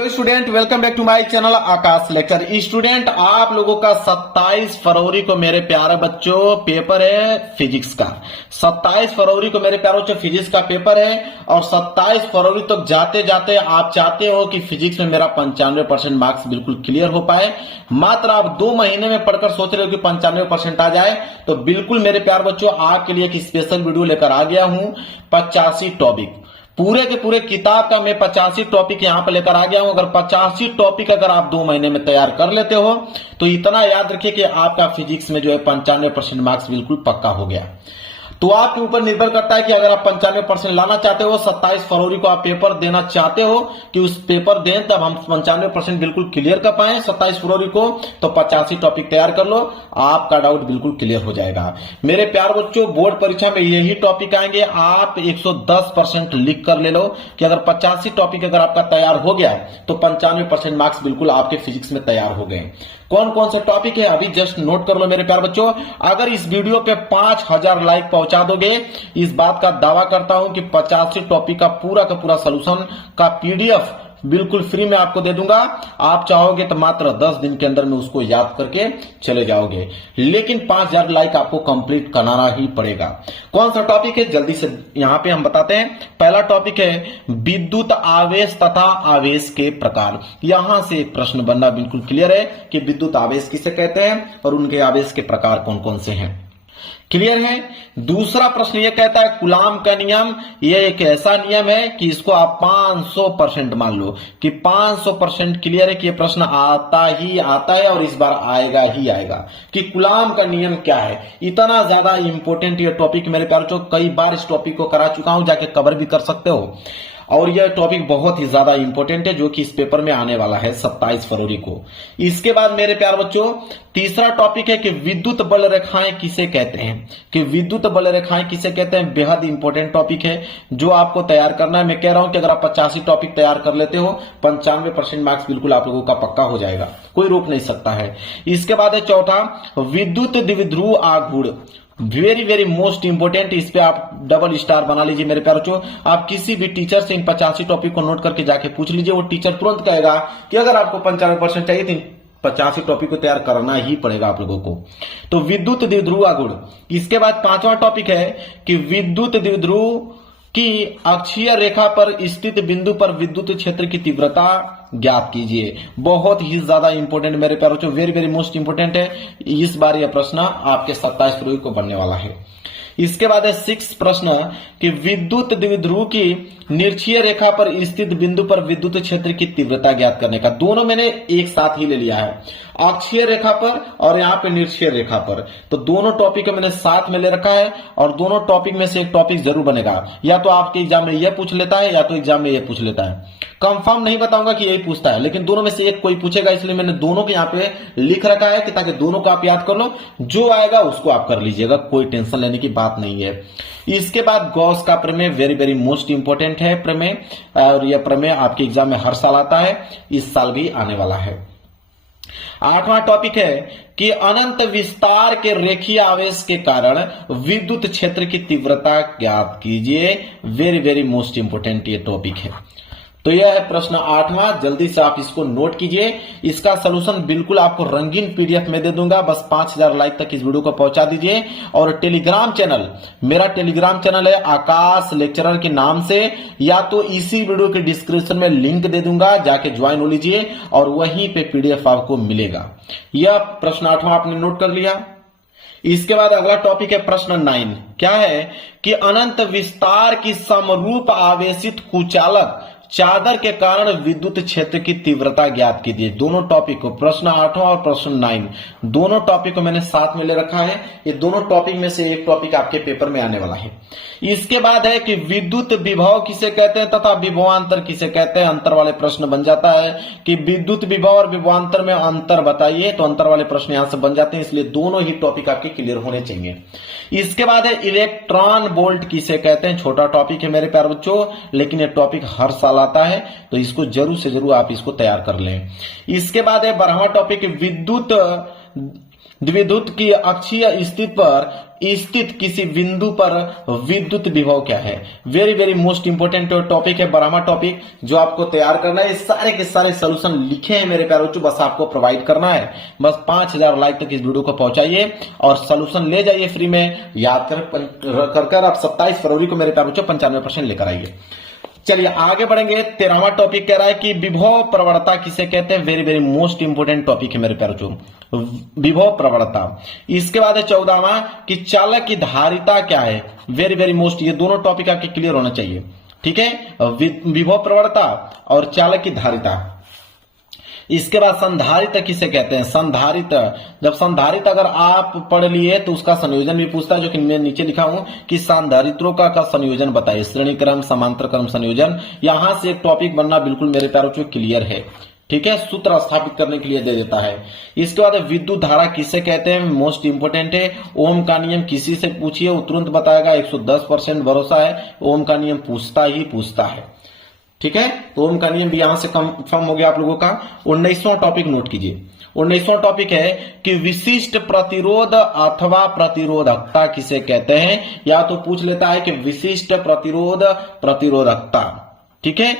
Hello student, welcome back to my channel Aakash lecture. Student, आप लोगों का 27 फरवरी को मेरे प्यारे बच्चों पेपर है फिजिक्स का। 27 फरवरी को मेरे प्यारे बच्चों फिजिक्स का पेपर है और 27 फरवरी तक जाते जाते आप चाहते हो कि फिजिक्स में मेरा 95% मार्क्स बिल्कुल क्लियर हो पाए। मात्र आप 2 महीने में पढ़कर सोच रहे हो कि 95% आ जाए, तो बिल्कुल मेरे प्यारे बच्चों आपके लिए एक स्पेशल वीडियो लेकर आ गया हूं। 85 टॉपिक, पूरे के पूरे किताब का मैं 85 टॉपिक यहां पर लेकर आ गया हूं। अगर 85 टॉपिक अगर आप 2 महीने में तैयार कर लेते हो तो इतना याद रखिए कि आपका फिजिक्स में जो है 95% मार्क्स बिल्कुल पक्का हो गया। तो आपके ऊपर निर्भर करता है कि अगर आप 95% लाना चाहते हो, 27 फरवरी को आप पेपर देना चाहते हो कि उस पेपर दें तब हम 95% बिल्कुल क्लियर कर पाए 27 फरवरी को, तो 85 टॉपिक तैयार कर लो, आपका डाउट बिल्कुल क्लियर हो जाएगा। मेरे प्यार बच्चों, बोर्ड परीक्षा में यही टॉपिक आएंगे। आप 110% लिख कर ले लो कि अगर 85 टॉपिक अगर आपका तैयार हो गया तो 95% मार्क्स बिल्कुल आपके फिजिक्स में तैयार हो गए। कौन कौन से टॉपिक है अभी जस्ट नोट कर लो मेरे प्यार बच्चों। अगर इस वीडियो पे 5000 लाइक पहुंचा दोगे, इस बात का दावा करता हूं कि 85 टॉपिक का पूरा सॉल्यूशन का पीडीएफ बिल्कुल फ्री में आपको दे दूंगा। आप चाहोगे तो मात्र 10 दिन के अंदर में उसको याद करके चले जाओगे, लेकिन 5000 लाइक आपको कंप्लीट कराना ही पड़ेगा। कौन सा टॉपिक है जल्दी से यहां पे हम बताते हैं। पहला टॉपिक है विद्युत आवेश तथा आवेश के प्रकार। यहां से एक प्रश्न बनना बिल्कुल क्लियर है कि विद्युत आवेश किसे कहते हैं और उनके आवेश के प्रकार कौन कौन से हैं। क्लियर है। दूसरा प्रश्न यह कहता है कूलाम का नियम। यह एक ऐसा नियम है कि इसको आप 500% मान लो कि 500% क्लियर है कि यह प्रश्न आता ही आता है और इस बार आएगा ही आएगा कि कूलाम का नियम क्या है। इतना ज्यादा इंपॉर्टेंट ये टॉपिक मेरे प्यारे बच्चों, कई बार इस टॉपिक को करा चुका हूं, जाके कवर भी कर सकते हो। और यह टॉपिक बहुत ही ज्यादा इंपॉर्टेंट है जो कि इस पेपर में आने वाला है 27 फरवरी को। इसके बाद मेरे प्यार बच्चों तीसरा टॉपिक है कि विद्युत बल रेखाएं किसे कहते हैं। कि विद्युत बल रेखाएं किसे कहते हैं, बेहद इंपॉर्टेंट टॉपिक है जो आपको तैयार करना है। मैं कह रहा हूं कि अगर आप 85 टॉपिक तैयार कर लेते हो 95% मार्क्स बिल्कुल आप लोगों का पक्का हो जाएगा, कोई रोक नहीं सकता है। इसके बाद है चौथा विद्युत द्विध्रुव आघूर्ण। वेरी मोस्ट इंपोर्टेंट, इस पे आप डबल स्टार बना लीजिए मेरे प्यारे बच्चों। आप किसी भी टीचर से इन 85 टॉपिक को नोट करके जाके पूछ लीजिए, वो टीचर तुरंत कहेगा कि अगर आपको 95% चाहिए तो 85 टॉपिक को तैयार करना ही पड़ेगा आप लोगों को। तो विद्युत द्विध्रुव आघूर्ण। इसके बाद 5वां टॉपिक है कि विद्युत द्विध्रुव की अक्षीय रेखा पर स्थित बिंदु पर विद्युत क्षेत्र की तीव्रता ज्ञात कीजिए। बहुत ही ज्यादा इंपॉर्टेंट मेरे प्यारे बच्चों, वेरी मोस्ट इंपॉर्टेंट है। इस बार यह प्रश्न आपके 27 फरवरी को बनने वाला है। इसके बाद है 6 प्रश्न कि विद्युत द्विध्रुव की निरक्षीय रेखा पर स्थित बिंदु पर विद्युत क्षेत्र की तीव्रता ज्ञात करने का। दोनों मैंने एक साथ ही ले लिया है, अक्षीय रेखा पर और यहाँ पे निरक्षीय रेखा पर। तो दोनों टॉपिक मैंने साथ में ले रखा है और दोनों टॉपिक में से एक टॉपिक जरूर बनेगा। या तो आपके एग्जाम में यह पूछ लेता है या तो एग्जाम में यह पूछ लेता है। कंफर्म नहीं बताऊंगा कि यही पूछता है, लेकिन दोनों में से एक कोई पूछेगा, इसलिए मैंने दोनों के यहाँ पे लिख रखा है कि ताकि दोनों को आप याद कर लो। जो आएगा उसको आप कर लीजिएगा, कोई टेंशन लेने की बात नहीं है। इसके बाद गॉस का प्रमेय वेरी मोस्ट इंपॉर्टेंट है प्रमेय, और यह प्रमेय आपके एग्जाम में हर साल आता है, इस साल भी आने वाला है। 8वां टॉपिक है कि अनंत विस्तार के रेखीय आवेश के कारण विद्युत क्षेत्र की तीव्रता ज्ञात कीजिए। वेरी मोस्ट इंपॉर्टेंट ये टॉपिक है। तो यह है प्रश्न 8वां, जल्दी से आप इसको नोट कीजिए। इसका सलूशन बिल्कुल आपको रंगीन पीडीएफ में दे दूंगा, बस 5000 लाइक तक इस वीडियो को पहुंचा दीजिए। और टेलीग्राम चैनल, मेरा टेलीग्राम चैनल है आकाश लेक्चरर के नाम से, या तो इसी वीडियो के डिस्क्रिप्शन में लिंक दे दूंगा, जाके ज्वाइन हो लीजिए और वहीं पे पीडीएफ आपको मिलेगा। यह प्रश्न 8वां आपने नोट कर लिया। इसके बाद अगला टॉपिक है प्रश्न 9। क्या है कि अनंत विस्तार की समरूप आवेशित कुचालक चादर के कारण विद्युत क्षेत्र की तीव्रता ज्ञात कीजिए। दोनों टॉपिक को, प्रश्न 8वां और प्रश्न 9, दोनों टॉपिक को मैंने साथ में ले रखा है। ये दोनों टॉपिक में से एक टॉपिक आपके पेपर में आने वाला है। इसके बाद है कि विद्युत विभव किसे कहते हैं तथा विभवांतर किसे कहते हैं। अंतर वाले प्रश्न बन जाता है कि विद्युत विभव और विभवांतर में अंतर बताइए, तो अंतर वाले प्रश्न यहां से बन जाते हैं, इसलिए दोनों ही टॉपिक आपके क्लियर होने चाहिए। इसके बाद है इलेक्ट्रॉन वोल्ट किसे कहते हैं। छोटा टॉपिक है मेरे प्यारे बच्चों, लेकिन यह टॉपिक हर साल आता है, तो इसको जरूर से जरूर आप इसको तैयार कर लें। इसके बाद है 12वां टॉपिक विद्युत द्विध्रुव की अक्षीय स्थिति पर स्थित किसी बिंदु पर विद्युत विभव क्या है। Very very most important topic है, बरामा टॉपिक, जो आपको तैयार करना है। सारे के सारे सोल्यूशन लिखे हैं मेरे प्यारे बच्चों, बस आपको प्रोवाइड करना है। बस 5000 लाइक तक इस वीडियो को पहुंचाइए और सोल्यूशन ले जाइए फ्री में, याद कर आप 27 फरवरी को मेरे प्यारे बच्चों 95% लेकर आइए। चलिए आगे बढ़ेंगे। 13वां टॉपिक कह रहा है कि विभव प्रवणता किसे कहते हैं। Very very most important topic है मेरे प्यारे बच्चों, विभव प्रवणता। इसके बाद है 14वां कि चालक की धारिता क्या है। वेरी वेरी मोस्ट, ये दोनों टॉपिक आपके क्लियर होना चाहिए, ठीक है, विभव प्रवणता और चालक की धारिता। इसके बाद संधारित्र किसे कहते हैं। संधारित्र, जब संधारित्र अगर आप पढ़ लिए तो उसका संयोजन भी पूछता है, जो कि मैं नीचे लिखा हूं कि संधारित्रों का संयोजन बताइए, श्रेणी क्रम, समांतर क्रम संयोजन। यहां से एक टॉपिक बनना बिल्कुल मेरे प्यारों को क्लियर है, ठीक है, सूत्र स्थापित करने के लिए दे देता है। इसके बाद विद्युत धारा किसे कहते हैं, मोस्ट इंपोर्टेंट है। ओम का नियम किसी से पूछिए वो तुरंत बताएगा, 110% भरोसा है, ओम का नियम पूछता ही पूछता है, ठीक है। तो ओम का नियम भी यहां से कंफर्म हो गया आप लोगों का। 19वां टॉपिक नोट कीजिए। 19वां टॉपिक है कि विशिष्ट प्रतिरोध अथवा प्रतिरोधकता किसे कहते हैं। या तो पूछ लेता है कि विशिष्ट प्रतिरोध, प्रतिरोधकता, ठीक है,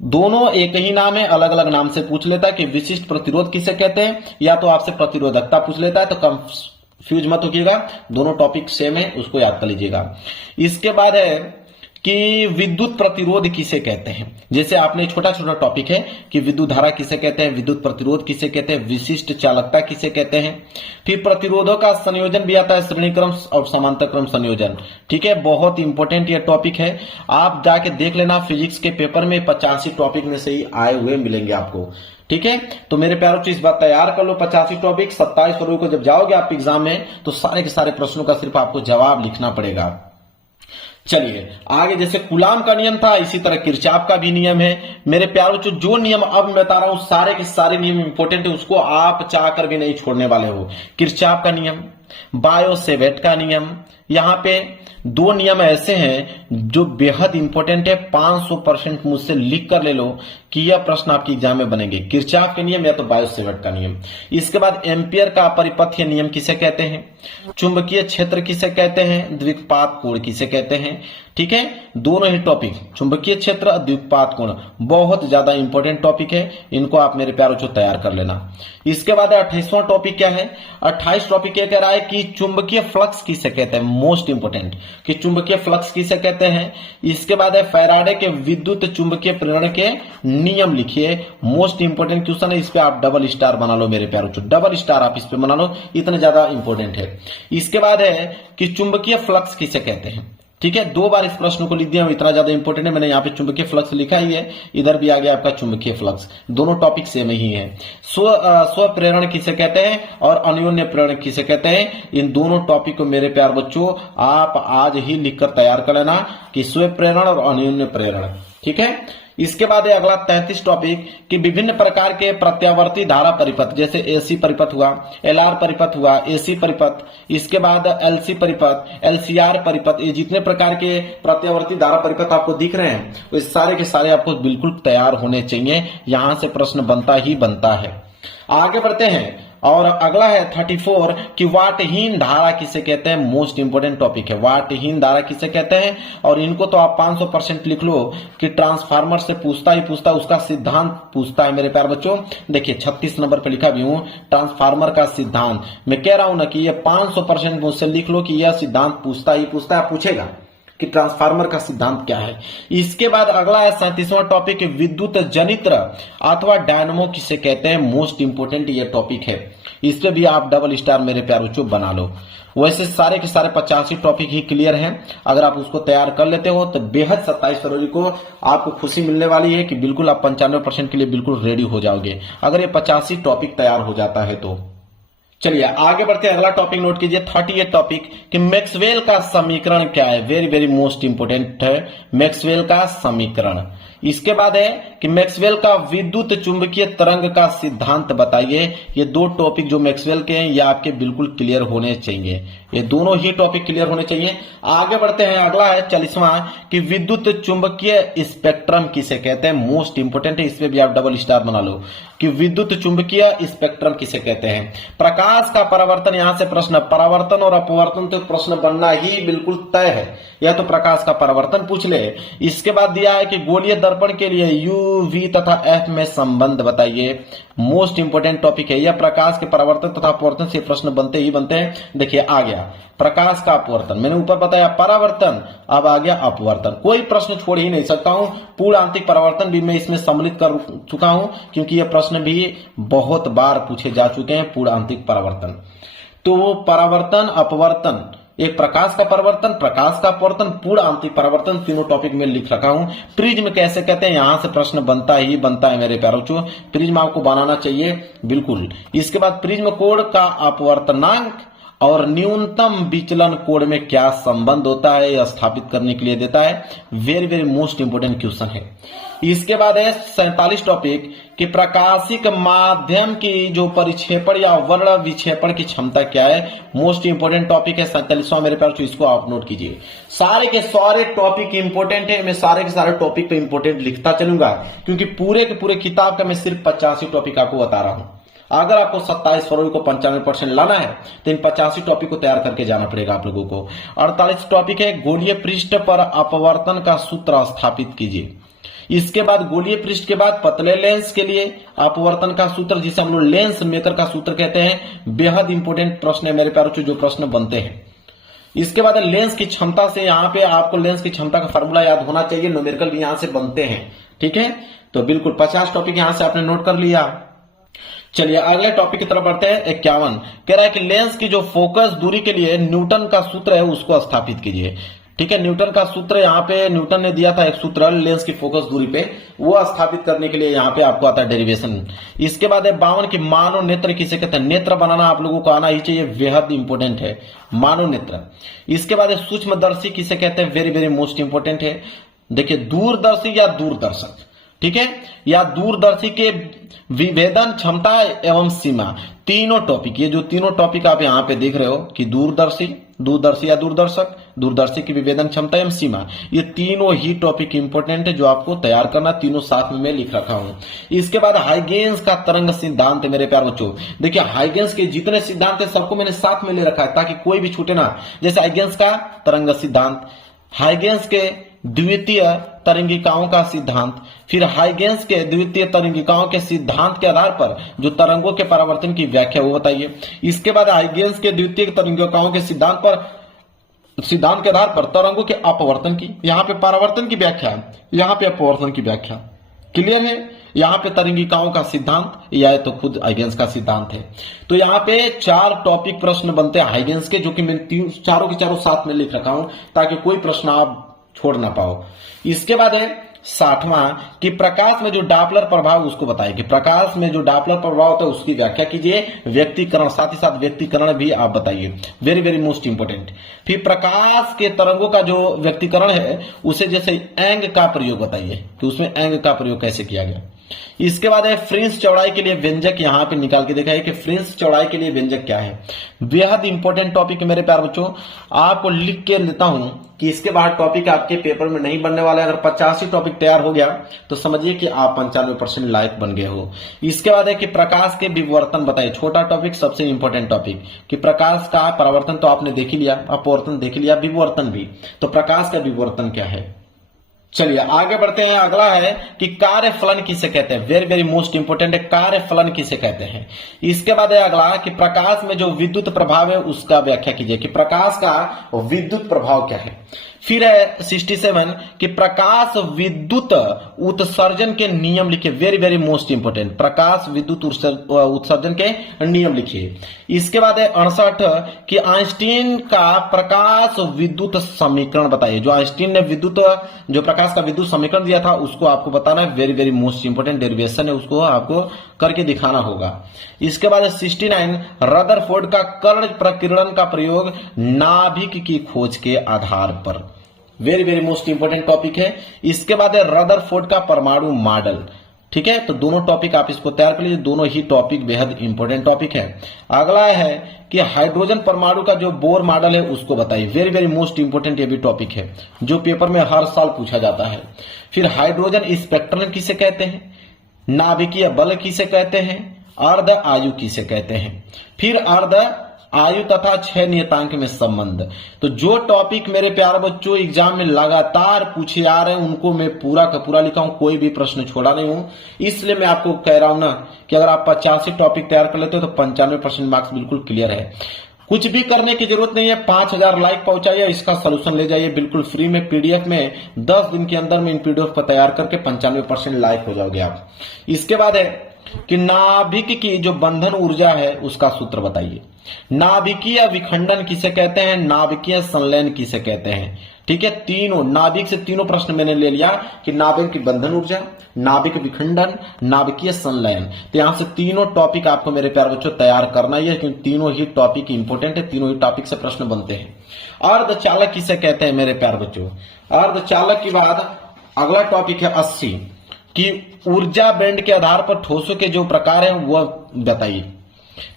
दोनों एक ही नाम है, अलग अलग नाम से पूछ लेता है कि विशिष्ट प्रतिरोध किसे कहते हैं, या तो आपसे प्रतिरोधकता पूछ लेता है। तो कंफ्यूज मत होइएगा, दोनों टॉपिक सेम है, उसको याद कर लीजिएगा। इसके बाद है कि विद्युत प्रतिरोध किसे कहते हैं। जैसे आपने छोटा छोटा टॉपिक है कि विद्युत धारा किसे कहते हैं, विद्युत प्रतिरोध किसे कहते हैं, विशिष्ट चालकता किसे कहते हैं। फिर प्रतिरोधों का संयोजन भी आता है, श्रेणी क्रम और समांतर क्रम संयोजन, ठीक है, बहुत इंपॉर्टेंट ये टॉपिक है। आप जाके देख लेना, फिजिक्स के पेपर में 85 टॉपिक में से ही आए हुए मिलेंगे आपको, ठीक है। तो मेरे प्यारों इस बात तैयार कर लो, 85 टॉपिक। 27 फरवरी को जब जाओगे आप एग्जाम में तो सारे के सारे प्रश्नों का सिर्फ आपको जवाब लिखना पड़ेगा। चलिए आगे, जैसे कूलाम का नियम था, इसी तरह किरचॉफ का भी नियम है। मेरे प्यारों जो नियम अब मैं बता रहा हूं सारे के सारे नियम इंपॉर्टेंट है, उसको आप चाहकर भी नहीं छोड़ने वाले हो। किरचॉफ का नियम, बायो सेवेट का नियम, यहां पे दो नियम ऐसे हैं जो बेहद इंपॉर्टेंट है, 500% मुझसे लिख कर ले लो कि यह प्रश्न आपके एग्जाम में बनेंगे। किरचॉफ के नियम या तो बायो सेवेट का नियम। इसके बाद एम्पियर का अपरिपथ्य नियम किसे कहते हैं, चुंबकीय क्षेत्र किसे कहते हैं, द्विघात कोण किसे कहते हैं, ठीक है, दोनों ही टॉपिक, चुंबकीय क्षेत्र, द्विघात कोण, बहुत ज्यादा इंपॉर्टेंट टॉपिक है, इनको आप मेरे प्यारों को तैयार कर लेना। इसके बाद 28वां टॉपिक क्या है। 28 टॉपिक क्या कह रहा है कि चुंबकीय फ्लक्स किसे कहते हैं, मोस्ट इंपोर्टेंट, कि चुंबकीय फ्लक्स किसे कहते हैं। इसके बाद है फैराडे के विद्युत चुंबकीय प्रेरण के नियम लिखिए, मोस्ट इंपोर्टेंट क्वेश्चन है, इस पे आप डबल स्टार बना लो मेरे प्यारों, डबल स्टार आप इस पे बना लो, इतना ज्यादा इंपॉर्टेंट है। इसके बाद है कि चुंबकीय फ्लक्स किसे कहते हैं, ठीक है, 2 बार इस प्रश्न को लिख दिया हूं, इतना ज्यादा इंपॉर्टेंट है। मैंने यहाँ पे चुंबकीय फ्लक्स लिखा ही है, इधर भी आ गया आपका चुंबकीय फ्लक्स, दोनों टॉपिक सेम ही है। स्व प्रेरण किसे कहते हैं और अन्योन्य प्रेरण किसे कहते हैं, इन दोनों टॉपिक को मेरे प्यार बच्चों आप आज ही लिखकर तैयार कर लेना कि स्व प्रेरण और अन्योन्य प्रेरण, ठीक है। इसके बाद है अगला 33 टॉपिक कि विभिन्न प्रकार के प्रत्यावर्ती धारा परिपथ, जैसे एसी परिपथ हुआ, एलआर परिपथ हुआ, एसी परिपथ, इसके बाद एलसी परिपथ, एलसीआर परिपथ, ये जितने प्रकार के प्रत्यावर्ती धारा परिपथ आपको दिख रहे हैं वो सारे के सारे आपको बिल्कुल तैयार होने चाहिए, यहां से प्रश्न बनता ही बनता है। आगे बढ़ते हैं और अगला है 34 कि वाटहीन धारा किसे कहते हैं, मोस्ट इंपोर्टेंट टॉपिक है, वाटहीन धारा किसे कहते हैं। और इनको तो आप 500% लिख लो कि ट्रांसफार्मर से पूछता ही पूछता, उसका सिद्धांत पूछता है मेरे प्यार बच्चों। देखिए 36 नंबर पे लिखा भी हूं, ट्रांसफार्मर का सिद्धांत। मैं कह रहा हूं ना कि ये 500% मुझसे लिख लो कि यह सिद्धांत पूछता ही पूछता है, पूछेगा कि ट्रांसफार्मर का सिद्धांत क्या है। इसके बाद अगला है 37वां टॉपिक विद्युत जनित्र अथवा डायनमो किसे कहते हैं, मोस्ट इंपोर्टेंट ये टॉपिक है, इस पे भी आप डबल स्टार मेरे प्यारे बच्चों बना लो। वैसे सारे के सारे 85 टॉपिक ही क्लियर हैं, अगर आप उसको तैयार कर लेते हो तो बेहद 27 फरवरी को आपको खुशी मिलने वाली है कि बिल्कुल आप 95% के लिए बिल्कुल रेडी हो जाओगे अगर ये 85 टॉपिक तैयार हो जाता है तो। चलिए आगे बढ़ते हैं, अगला टॉपिक नोट कीजिए 38 टॉपिक कि मैक्सवेल का समीकरण क्या है। वेरी वेरी मोस्ट इंपोर्टेंट है मैक्सवेल का समीकरण। इसके बाद है कि मैक्सवेल का विद्युत चुंबकीय तरंग का सिद्धांत बताइए। ये दो टॉपिक जो मैक्सवेल के हैं ये आपके बिल्कुल क्लियर होने चाहिए, ये दोनों ही टॉपिक क्लियर होने चाहिए। आगे बढ़ते हैं, अगला है 40वां कि विद्युत चुंबकीय स्पेक्ट्रम किसे कहते हैं, मोस्ट इंपोर्टेंट है, इसमें भी आप डबल स्टार बना लो। कि विद्युत चुंबकीय स्पेक्ट्रम किसे कहते हैं। प्रकाश का परावर्तन, यहां से प्रश्न, परावर्तन और अपवर्तन तो प्रश्न बनना ही बिल्कुल तय है, या तो प्रकाश का परावर्तन पूछ ले। इसके बाद दिया है कि गोलीय दर्पण के लिए यू, वी तथा एफ में संबंध बताइए। मोस्ट इंपोर्टेंट टॉपिक है यह, प्रकाश के परावर्तन तथा अपवर्तन से प्रश्न बनते ही बनते हैं। देखिए आ गया प्रकाश का अपवर्तन, मैंने ऊपर बताया परावर्तन, अब आ गया अपवर्तन। कोई प्रश्न छोड़ ही नहीं सकता हूं। पूर्ण आंतरिक परावर्तन भी मैं इसमें सम्मिलित कर चुका हूं, क्योंकि यह प्रश्न भी बहुत बार पूछे जा चुके हैं, पूर्ण आंतरिक परावर्तन। तो परावर्तन, अपवर्तन, एक प्रकाश का परावर्तन, प्रकाश का अपवर्तन, पूर्ण आंतरिक परावर्तन, तीनों टॉपिक में लिख रखा हूं। प्रिज्म कैसे कहते हैं, यहां से प्रश्न बनता ही बनता है मेरे प्यारों बच्चों, प्रिज्म आपको बनाना चाहिए बिल्कुल। इसके बाद प्रिज्म कोण का अपवर्तनांक और न्यूनतम विचलन कोण में क्या संबंध होता है, यह स्थापित करने के लिए देता है। Very very most important question है। इसके बाद है 47 टॉपिक कि प्रकाशिक माध्यम की जो परिक्षेपण या वर्ण विक्षेपण की क्षमता क्या है। मोस्ट इंपोर्टेंट टॉपिक है 47वां मेरे पास, इसको आप नोट कीजिए। सारे के सारे टॉपिक इंपोर्टेंट है, मैं सारे के सारे टॉपिक पे इंपोर्टेंट लिखता चलूंगा, क्योंकि पूरे के पूरे किताब का मैं सिर्फ 85 टॉपिक आपको बता रहा हूं। अगर आपको 27 फरवरी को 95% लाना है तो इन 85 टॉपिक को तैयार करके जाना पड़ेगा आप लोगों को। 48 टॉपिक है गोलीय पृष्ठ पर अपवर्तन का सूत्र स्थापित कीजिए। इसके बाद गोलीय पृष्ठ के बाद पतले लेंस के लिए अपवर्तन का सूत्र, जिसे हम लोग लेंस मेकर का सूत्र कहते हैं, बेहद इंपोर्टेंट प्रश्न है मेरे प्यारों, जो प्रश्न बनते हैं। इसके बाद लेंस की क्षमता से, यहां पे आपको लेंस की क्षमता का फार्मूला याद होना चाहिए, न्यूमेरिकल भी यहां से बनते हैं, ठीक है। तो बिल्कुल 50 टॉपिक यहां से आपने नोट कर लिया। चलिए अगले टॉपिक की तरफ बढ़ते हैं। 51 कह रहा है कि लेंस की जो फोकस दूरी के लिए न्यूटन का सूत्र है उसको स्थापित कीजिए, ठीक है। न्यूटन का सूत्र, यहाँ पे न्यूटन ने दिया था एक सूत्र लेंस की फोकस दूरी पे, वो स्थापित करने के लिए यहाँ पे आपको आता है डेरिवेशन। इसके बाद है 52 की मानव नेत्र किसे कहते हैं। नेत्र बनाना आप लोगों को आना ही चाहिए, बेहद इंपोर्टेंट है मानव नेत्र। इसके बाद है सूक्ष्मदर्शी किसे कहते हैं, वेरी वेरी मोस्ट इंपोर्टेंट है। देखिए दूरदर्शी या दूरदर्शक, ठीक है, या दूरदर्शी के विभेदन क्षमता एवं सीमा, तीनों टॉपिक, ये जो तीनों टॉपिक आप यहां पे देख रहे हो कि दूरदर्शी, दूरदर्शी या दूरदर्शक, दूरदर्शी की विभेदन क्षमता एवं सीमा, ये तीनों ही टॉपिक इंपोर्टेंट है जो आपको तैयार करना, तीनों साथ में मैं लिख रखा हूं। इसके बाद हाइगेंस का तरंग सिद्धांत है मेरे प्यारे बच्चों। देखिए हाइगेंस के जितने सिद्धांत है सबको मैंने साथ में ले रखा है ताकि कोई भी छूटे ना। जैसे हाइगेंस का तरंग सिद्धांत, हाइगेंस के द्वितीय तरंगिकाओं का सिद्धांत, फिर हाइगेंस के द्वितीय तरंगिकाओं के सिद्धांत के आधार पर जो तरंगों के परावर्तन की व्याख्या वो बताइए। इसके बाद हाइगेंस के द्वितीय तरंगिकाओं के सिद्धांत के आधार पर तरंगों के अपवर्तन की, यहाँ पे परावर्तन की व्याख्या, यहाँ पे अपवर्तन की व्याख्या, क्लियर है। यहाँ पे तरंगिकाओं का सिद्धांत या तो खुद हाइगेंस का सिद्धांत है। तो यहाँ पे 4 टॉपिक प्रश्न बनते हैं हाइगेंस के, जो कि मैंने चारों के चारों साथ में लिख रखा हूं ताकि कोई प्रश्न आप छोड़ ना पाओ। इसके बाद है 60वां कि प्रकाश में जो डापलर प्रभाव उसको बताइए, कि प्रकाश में जो डापलर प्रभाव होता है उसकी व्याख्या कीजिए। व्यक्तिकरण, साथ ही साथ व्यक्तिकरण भी आप बताइए, वेरी वेरी मोस्ट इंपोर्टेंट। फिर प्रकाश के तरंगों का जो व्यक्तिकरण है उसे जैसे एंग का प्रयोग बताइए कि उसमें एंग का प्रयोग कैसे किया गया। इसके बाद है फ्रिंज चौड़ाई के लिए व्यंजक, यहां पे निकाल के देखा है कि फ्रिंज चौड़ाई के लिए व्यंजक क्या है। बेहद इंपॉर्टेंट टॉपिक है मेरे प्यारे बच्चों, आपको लिख के लेता हूं कि इसके बाद टॉपिक आपके पेपर में नहीं बनने वाला है। अगर 85 टॉपिक तैयार हो गया तो समझिए कि आप 95% लायक बन गए हो। इसके बाद है कि प्रकाश के विवर्तन बताइए, छोटा टॉपिक सबसे इंपॉर्टेंट टॉपिक, कि प्रकाश का परावर्तन तो आपने देख ही लिया, अपवर्तन देख लिया, विवर्तन भी, तो प्रकाश का विवर्तन क्या है। चलिए आगे बढ़ते हैं। अगला है कि कार्य फलन किसे कहते हैं, वेरी वेरी मोस्ट इंपोर्टेंट है, कार्य फलन किसे कहते हैं। इसके बाद है अगला कि प्रकाश में जो विद्युत प्रभाव है उसका व्याख्या कीजिए, कि प्रकाश का विद्युत प्रभाव क्या है। फिर है 67 कि प्रकाश विद्युत उत्सर्जन के नियम लिखिए, वेरी वेरी मोस्ट इंपोर्टेंट, प्रकाश विद्युत उत्सर्जन के नियम लिखिए। इसके बाद है 68 कि आइंस्टीन का प्रकाश विद्युत समीकरण बताइए, जो आइंस्टीन ने जो प्रकाश का विद्युत समीकरण दिया था उसको आपको बताना है, very very most important derivation है, उसको आपको करके दिखाना होगा। इसके बाद 69 रदरफोर्ड का कर्ण प्रकीर्णन का प्रयोग नाभिक की खोज के आधार पर, very very most important topic है। इसके बाद है रदरफोर्ड का परमाणु मॉडल, ठीक है। तो दोनों टॉपिक आप इसको तैयार कर लीजिए, दोनों ही टॉपिक बेहद इंपॉर्टेंट टॉपिक है। अगला है कि हाइड्रोजन परमाणु का जो बोर मॉडल है उसको बताइए, वेरी वेरी मोस्ट इंपोर्टेंट ये भी टॉपिक है जो पेपर में हर साल पूछा जाता है। फिर हाइड्रोजन स्पेक्ट्रम किसे कहते हैं, नाभिकीय बल किसे कहते हैं, अर्ध आयु किसे कहते हैं, फिर अर्ध आयु तथा 6 नियतांक में संबंध। तो जो टॉपिक मेरे प्यारे बच्चों एग्जाम में लगातार पूछे आ रहे हैं उनको मैं पूरा का पूरा लिखा हूं, कोई भी प्रश्न छोड़ा नहीं हूं। इसलिए मैं आपको कह रहा हूं ना कि अगर आप 85 टॉपिक तैयार कर लेते हो तो 95% मार्क्स बिल्कुल क्लियर है। कुछ भी करने की जरूरत नहीं है, 5000 लाइक पहुंचाइए, इसका सोल्यूशन ले जाइए बिल्कुल फ्री में पीडीएफ में। 10 दिन के अंदर में इन पीडीएफ को तैयार करके 95% लाइक हो जाओगे आप। इसके बाद है कि नाभिक की जो बंधन ऊर्जा है उसका सूत्र बताइए। नाभिकीय विखंडन किसे कहते हैं, नाभिकीय संलयन किसे कहते हैं। ठीक है, तीनों नाभिक से तीनों प्रश्न मैंने ले लिया कि नाभिक की बंधन ऊर्जा, नाभिक विखंडन, नाभिकीय संलयन। तो यहां से तीनों टॉपिक आपको मेरे प्यारे बच्चों तैयार करना ही है, क्योंकि तीनों ही टॉपिक इंपोर्टेंट है, तीनों ही टॉपिक से प्रश्न बनते हैं। अर्धचालक किसे कहते हैं मेरे प्यारे बच्चों। अर्धचालक के बाद अगला टॉपिक है 80 कि ऊर्जा बैंड के आधार पर ठोसों के जो प्रकार है वह बताइए।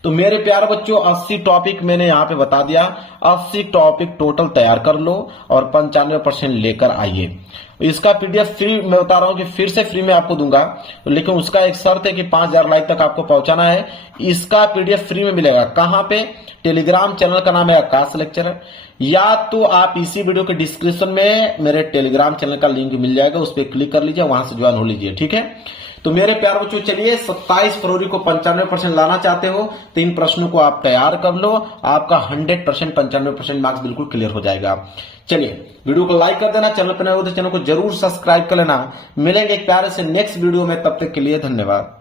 तो मेरे प्यारे बच्चों 80 टॉपिक मैंने यहां पे बता दिया। 80 टॉपिक टोटल तैयार कर लो और 95% लेकर आइए। इसका पीडीएफ फ्री मैं बता रहा हूं कि फिर से फ्री में आपको दूंगा, लेकिन उसका एक शर्त है कि 5000 लाइक तक आपको पहुंचाना है। इसका पीडीएफ फ्री में मिलेगा। कहां पे, टेलीग्राम चैनल का नाम है आकाश लेक्चरर, या तो आप इसी वीडियो के डिस्क्रिप्शन में मेरे टेलीग्राम चैनल का लिंक मिल जाएगा, उस पर क्लिक कर लीजिए, वहां से ज्वाइन हो लीजिए। ठीक है, तो मेरे प्यारे बच्चों चलिए 27 फरवरी को 95% लाना चाहते हो तो इन प्रश्नों को आप तैयार कर लो, आपका 100% 95% मार्क्स बिल्कुल क्लियर हो जाएगा। चलिए वीडियो को लाइक कर देना, चैनल पर नए हो तो चैनल को जरूर सब्सक्राइब कर लेना। मिलेंगे एक प्यारे से नेक्स्ट वीडियो में, तब तक के लिए धन्यवाद।